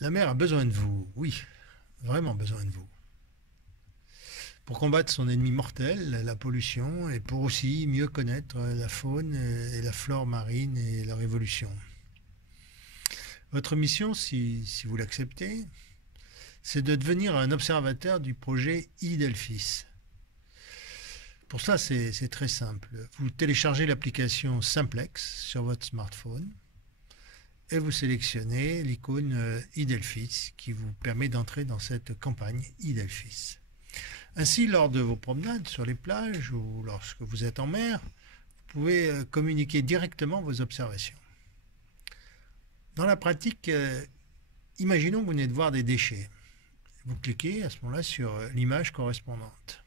La mer a besoin de vous, oui, vraiment besoin de vous. Pour combattre son ennemi mortel, la pollution, et pour aussi mieux connaître la faune et la flore marine et leur évolution. Votre mission, si vous l'acceptez, c'est de devenir un observateur du projet IDELFIS. Pour cela, c'est très simple. Vous téléchargez l'application Simplex sur votre smartphone et vous sélectionnez l'icône IDELFIS qui vous permet d'entrer dans cette campagne IDELFIS. Ainsi, lors de vos promenades sur les plages ou lorsque vous êtes en mer, vous pouvez communiquer directement vos observations. Dans la pratique, imaginons que vous venez de voir des déchets. Vous cliquez à ce moment-là sur l'image correspondante.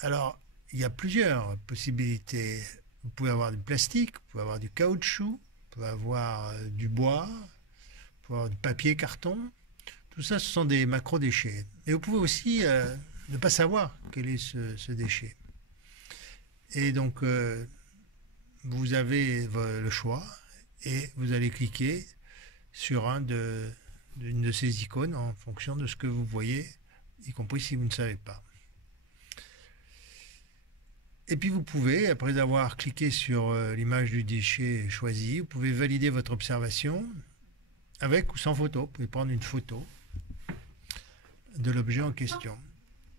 Alors, il y a plusieurs possibilités. Vous pouvez avoir du plastique, vous pouvez avoir du caoutchouc, vous pouvez avoir du bois, vous pouvez avoir du papier, carton. Tout ça, ce sont des macro-déchets. Et vous pouvez aussi ne pas savoir quel est ce déchet. Et donc, vous avez le choix et vous allez cliquer sur une de ces icônes en fonction de ce que vous voyez, y compris si vous ne savez pas. Et puis vous pouvez, après avoir cliqué sur l'image du déchet choisi, vous pouvez valider votre observation avec ou sans photo. Vous pouvez prendre une photo de l'objet en question.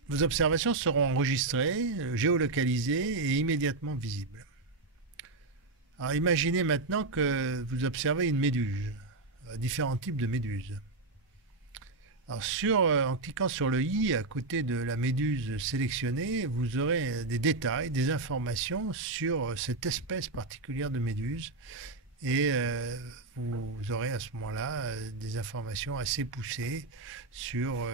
Vos observations seront enregistrées, géolocalisées et immédiatement visibles. Alors imaginez maintenant que vous observez une méduse, différents types de méduses. Alors en cliquant sur le i à côté de la méduse sélectionnée, vous aurez des détails, des informations sur cette espèce particulière de méduse et vous aurez à ce moment-là des informations assez poussées sur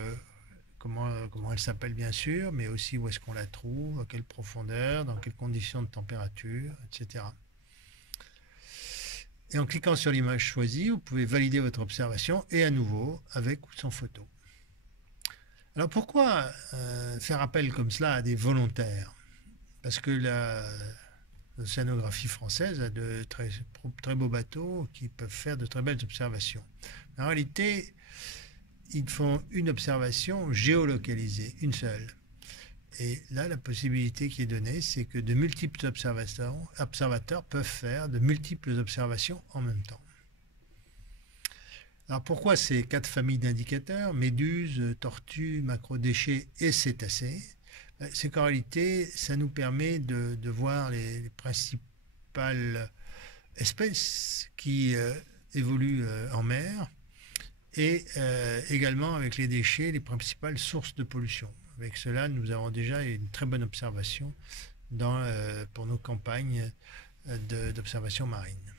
comment elle s'appelle bien sûr, mais aussi où est-ce qu'on la trouve, à quelle profondeur, dans quelles conditions de température, etc. Et en cliquant sur l'image choisie, vous pouvez valider votre observation et à nouveau avec ou sans photo. Alors pourquoi faire appel comme cela à des volontaires? Parce que l'océanographie française a de très beaux bateaux qui peuvent faire de très belles observations. En réalité, ils font une observation géolocalisée, une seule. Et là, la possibilité qui est donnée, c'est que de multiples observateurs peuvent faire de multiples observations en même temps. Alors pourquoi ces 4 familles d'indicateurs, méduses, tortues, macrodéchets et cétacés? C'est qu'en réalité, ça nous permet de voir les principales espèces qui évoluent en mer et également avec les déchets, les principales sources de pollution. Avec cela, nous avons déjà une très bonne observation pour nos campagnes d'observation marine.